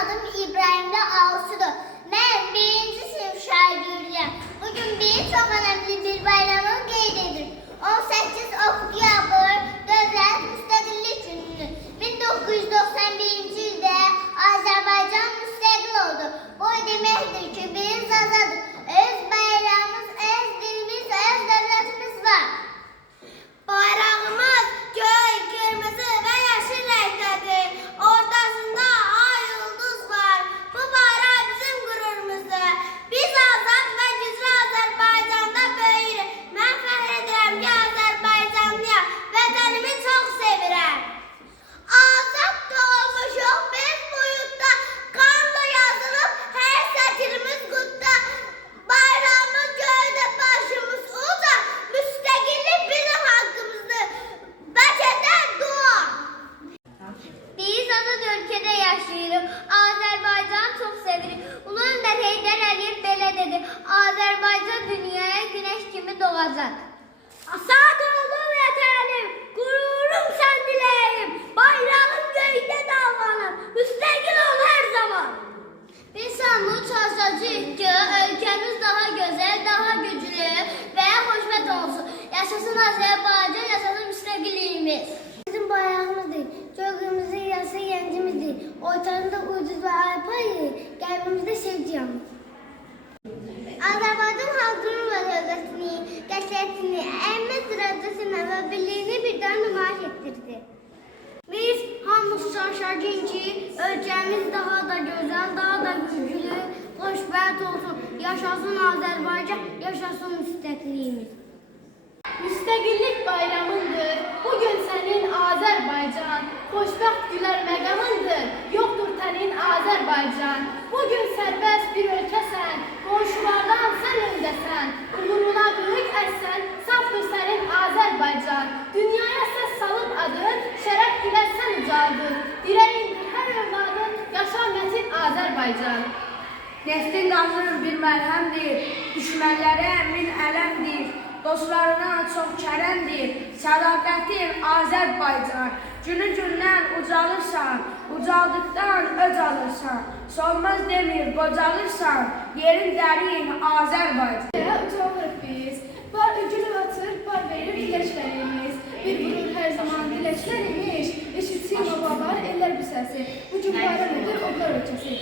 adım İbrahim Alsu'dur. Ben 1. sınıf şagirdiyim. Bugün çok önemli bir bayramı qeyd edir. 18 oktyabr Dövlət Müstəqillik Günüdür. 1991-ci ildə Azərbaycan müstəqil oldu. Bu deməkdir ki, biz azadıq. Öz bayrağımız, öz dilimiz, öz dövlətimiz var. Bayrağımız göy, kırmızı ve yeşil renktedir. Ortasında ay yıldız var. Bu bayrak bizim gururumuzdur. Biz azad ve güçlü Azerbaycan'da böyüyürük. Ben fəxr edirəm ki, Azerbaycanlıyam. Vətənimi çok sevirəm. Azad doğmuşuq biz bu yurtda. Qanla yazılıb her sətirimiz qutda. Bayrağımız göydə, başımız uca. Müstəqillik bizim haqqımızdır. Bəlkədən dua. Biz azad ölkədə yaşayırıq. Azərbaycanı çox sevirik. Ulu Öndər Heydər Əliyev belə dedi. Azərbaycan dünyaya güneş kimi doğacaq. Sağ olun vətənim, qururum sən diləyim. Bayrağım göydə dalğalanır, müstəqil ol hər zaman. Biz hamı çalışacağıq ki, ölkəmiz daha gözəl, daha güclü və xoşbəxt olsun. Yaşasın Azərbaycan, yaşasın müstəqilliyimiz. Bizim bayrağımızdır, gölgümüzün yarısı yencimizdir. Ortalarında ucuz ve arpayı, qəlbimizdə sevgi yanır. Azərbaycan xalqının və dövlətini, qətiyyətini, əhəmiyyət iradəsini və birliyini birdən nümayiş etdirdi. Biz hamımız çalışacağıq ki, ölkəmiz daha da gözəl, daha da güclü, xoşbəxt olsun. Yaşasın Azərbaycan, yaşasın müstəqilliyimiz. Müstəqillik bayramındır, bugün sənin Azərbaycan. Xoşbəxt gülər məqamındır, yoxdur tənin Azərbaycan. Bugün sərbəst bir ölkəsən, qonşulardan sən öndəsən. Uğuruna böyük ərsən, safdır sənin Azərbaycan. Dünyaya səs salıb adın, şərəf ilə sən ucaldın. Dirəyindir hər övladın, yaşa mətin Azərbaycan. Neslin qazır bir məlhəmdir, düşmənlərə min ələmdir. Dostlarına çox kərəmdir, sədaqətin Azərbaycan. Günü-gündən ucalırsan, ucaldıqdan öc alırsan. Solmaz demir, qocalırsan, yerin dərin Azərbaycan. Ucalırıq biz, var gülü atır, var verir diləklərimiz. Bir vurur hər zaman diləklərimiz, eşitsin babalar, eller bu səsi. Bugün bayram edir, onlar ölkəsi.